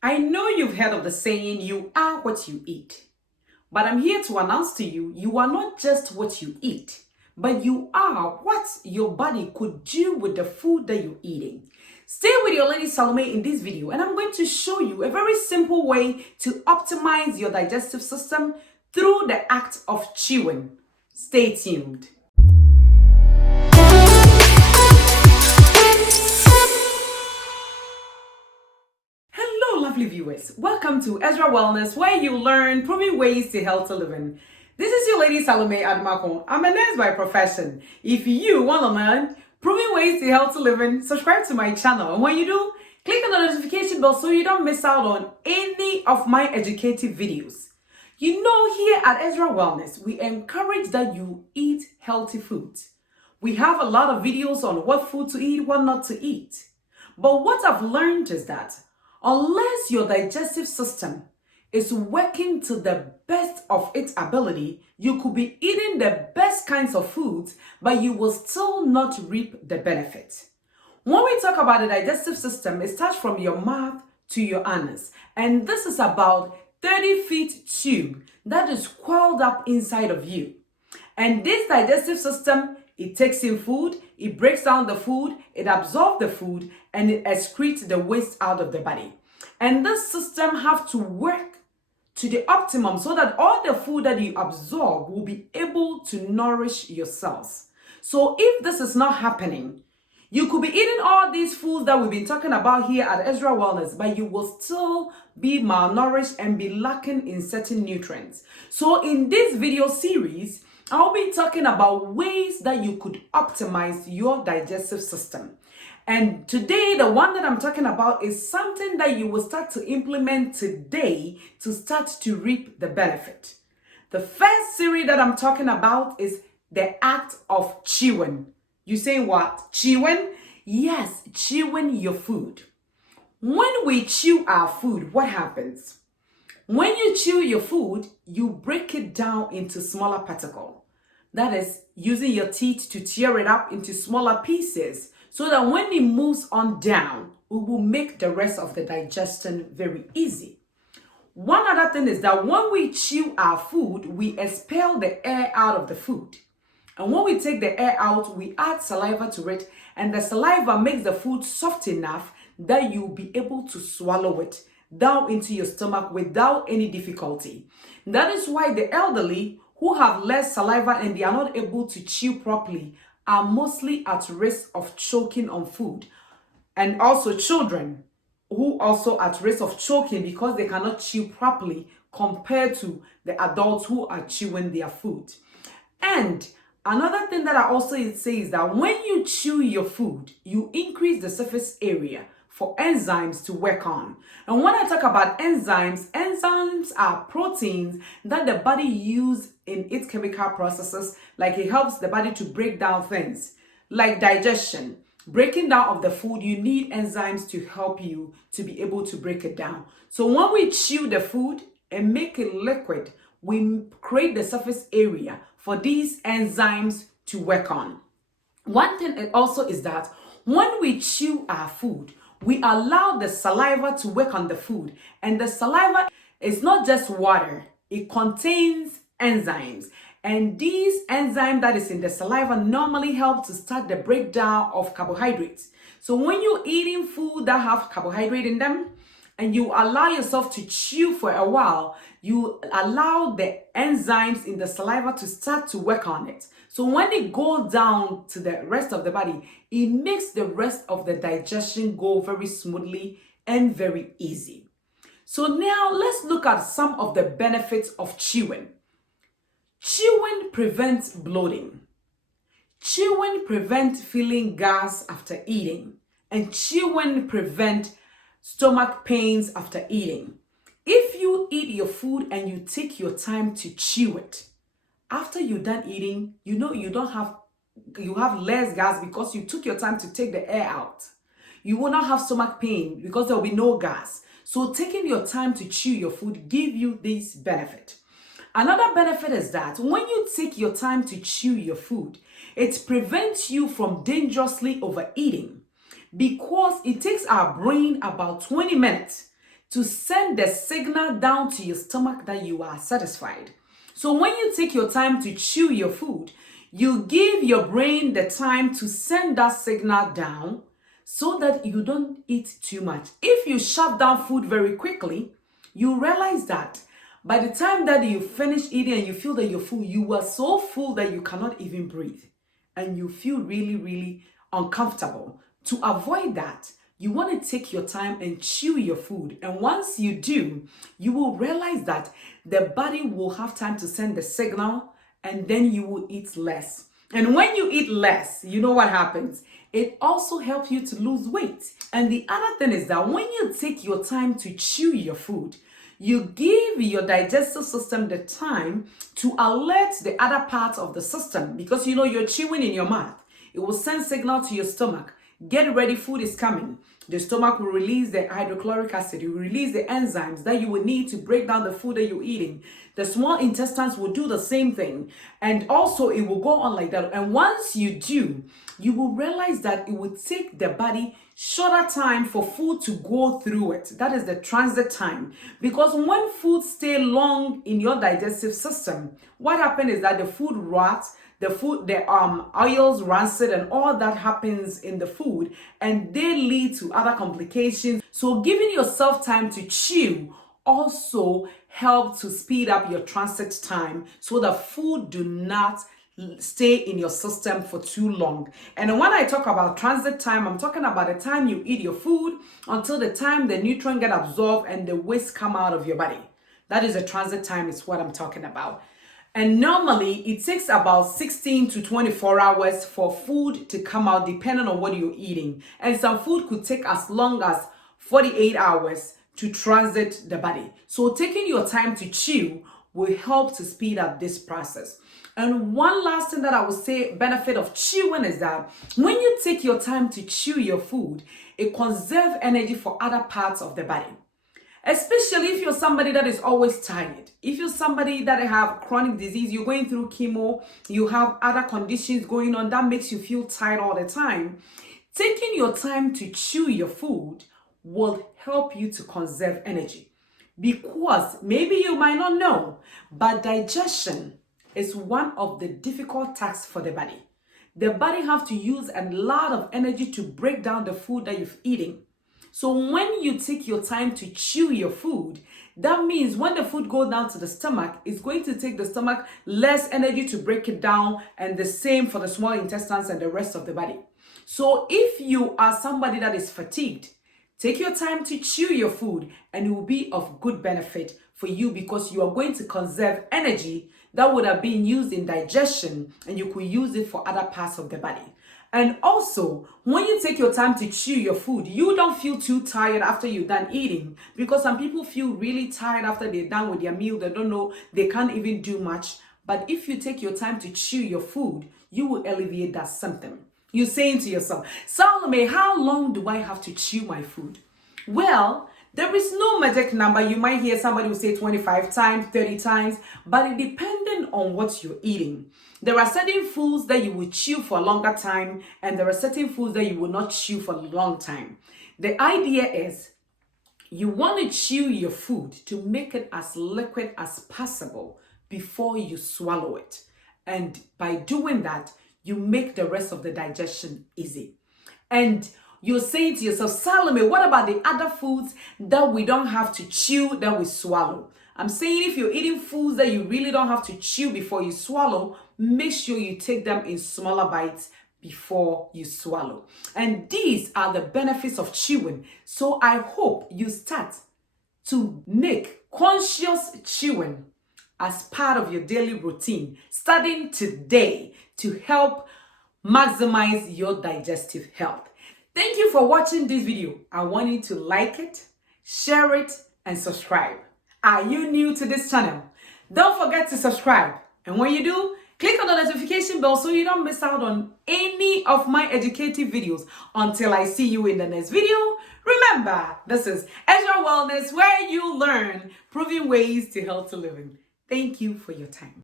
I know you've heard of the saying, you are what you eat. But I'm here to announce to you, you are not just what you eat, but you are what your body could do with the food that you're eating. Stay with your lady Salome in this video, and I'm going to show you a very simple way to optimize your digestive system through the act of chewing. Stay tuned. Hello, lovely viewers. Welcome to Ezra Wellness, where you learn proven ways to healthy living. This is your lady Salome Admako. I'm a nurse by profession. If you want to learn proven ways to healthy living, subscribe to my channel. And when you do, click on the notification bell so you don't miss out on any of my educative videos. You know, here at Ezra Wellness, we encourage that you eat healthy foods. We have a lot of videos on what food to eat, what not to eat. But what I've learned is that unless your digestive system is working to the best of its ability, you could be eating the best kinds of foods, but you will still not reap the benefit. When we talk about the digestive system, it starts from your mouth to your anus. And this is about 30 feet tube that is coiled up inside of you. And this digestive system, it takes in food, it breaks down the food, it absorbs the food, and it excretes the waste out of the body. And this system have to work to the optimum so that all the food that you absorb will be able to nourish your cells. So if this is not happening, you could be eating all these foods that we've been talking about here at Ezra Wellness, but you will still be malnourished and be lacking in certain nutrients. So in this video series, I'll be talking about ways that you could optimize your digestive system. And today, the one that I'm talking about is something that you will start to implement today to start to reap the benefit. The first series that I'm talking about is the act of chewing. You saying what? Chewing? Yes, chewing your food. When we chew our food, what happens? When you chew your food, you break it down into smaller particles. That is, using your teeth to tear it up into smaller pieces so that when it moves on down, it will make the rest of the digestion very easy. One other thing is that when we chew our food, we expel the air out of the food. And when we take the air out, we add saliva to it, and the saliva makes the food soft enough that you'll be able to swallow it down into your stomach without any difficulty. That is why the elderly who have less saliva and they are not able to chew properly are mostly at risk of choking on food. And also children who also at risk of choking because they cannot chew properly compared to the adults who are chewing their food. And another thing that I also say is that when you chew your food, you increase the surface area for enzymes to work on. And when I talk about enzymes, enzymes are proteins that the body uses in its chemical processes, like it helps the body to break down things, like digestion. Breaking down of the food, you need enzymes to help you to be able to break it down. So when we chew the food and make it liquid, we create the surface area for these enzymes to work on. One thing also is that when we chew our food, we allow the saliva to work on the food. And the saliva is not just water, it contains enzymes. And these enzymes that is in the saliva normally help to start the breakdown of carbohydrates. So when you're eating food that have carbohydrate in them, and you allow yourself to chew for a while, you allow the enzymes in the saliva to start to work on it. So when it goes down to the rest of the body, it makes the rest of the digestion go very smoothly and very easy. So now let's look at some of the benefits of chewing. Chewing prevents bloating. Chewing prevents feeling gas after eating. And chewing prevents stomach pains after eating. If you eat your food and you take your time to chew it, after you're done eating, you know you have less gas because you took your time to take the air out. You will not have stomach pain because there will be no gas. So taking your time to chew your food gives you this benefit. Another benefit is that when you take your time to chew your food, it prevents you from dangerously overeating, because it takes our brain about 20 minutes to send the signal down to your stomach that you are satisfied. So when you take your time to chew your food, you give your brain the time to send that signal down so that you don't eat too much. If you shut down food very quickly, you realize that by the time that you finish eating and you feel that you're full, you are so full that you cannot even breathe. And you feel really, really uncomfortable. To avoid that, you want to take your time and chew your food. And once you do, you will realize that the body will have time to send the signal, and then you will eat less. And when you eat less, you know what happens? It also helps you to lose weight. And the other thing is that when you take your time to chew your food, you give your digestive system the time to alert the other parts of the system, because you're chewing in your mouth. It will send signal to your stomach. Get ready, food is coming. The stomach will release the hydrochloric acid. It will release the enzymes that you will need to break down the food that you're eating. The small intestines will do the same thing. And also it will go on like that. And once you do, you will realize that it will take the body shorter time for food to go through it. That is the transit time. Because when food stay long in your digestive system, what happens is that the food rots, the oils rancid, and all that happens in the food, and they lead to other complications. So giving yourself time to chew also helps to speed up your transit time so that food do not stay in your system for too long. And when I talk about transit time, I'm talking about the time you eat your food until the time the nutrient get absorbed and the waste come out of your body. That is a transit time, is what I'm talking about. And normally it takes about 16 to 24 hours for food to come out, depending on what you're eating. And some food could take as long as 48 hours to transit the body. So taking your time to chew will help to speed up this process. And one last thing that I would say, benefit of chewing, is that when you take your time to chew your food, it conserves energy for other parts of the body. Especially if you're somebody that is always tired. If you're somebody that have chronic disease, you're going through chemo, you have other conditions going on that makes you feel tired all the time. Taking your time to chew your food will help you to conserve energy. Because maybe you might not know, but digestion is one of the difficult tasks for the body. The body have to use a lot of energy to break down the food that you've eaten. So when you take your time to chew your food, that means when the food goes down to the stomach, it's going to take the stomach less energy to break it down, and the same for the small intestines and the rest of the body. So if you are somebody that is fatigued, take your time to chew your food, and it will be of good benefit for you, because you are going to conserve energy that would have been used in digestion, and you could use it for other parts of the body. And also, when you take your time to chew your food, you don't feel too tired after you're done eating, because some people feel really tired after they're done with their meal. They don't know, they can't even do much. But if you take your time to chew your food, you will alleviate that symptom. You're saying to yourself, Salome, how long do I have to chew my food? Well, there is no magic number. You might hear somebody will say 25 times, 30 times, but it depends on what you're eating. There are certain foods that you will chew for a longer time, and there are certain foods that you will not chew for a long time. The idea is you want to chew your food to make it as liquid as possible before you swallow it. And by doing that, you make the rest of the digestion easy. And you're saying to yourself, Salome, what about the other foods that we don't have to chew, that we swallow? I'm saying if you're eating foods that you really don't have to chew before you swallow, make sure you take them in smaller bites before you swallow. And these are the benefits of chewing. So I hope you start to make conscious chewing as part of your daily routine, starting today, to help maximize your digestive health. Thank you for watching this video. I want you to like it, share it, and subscribe. Are you new to this channel? Don't forget to subscribe. And when you do, click on the notification bell so you don't miss out on any of my educative videos. Until I see you in the next video, remember, this is Ezra Wellness, where you learn proven ways to healthy living. Thank you for your time.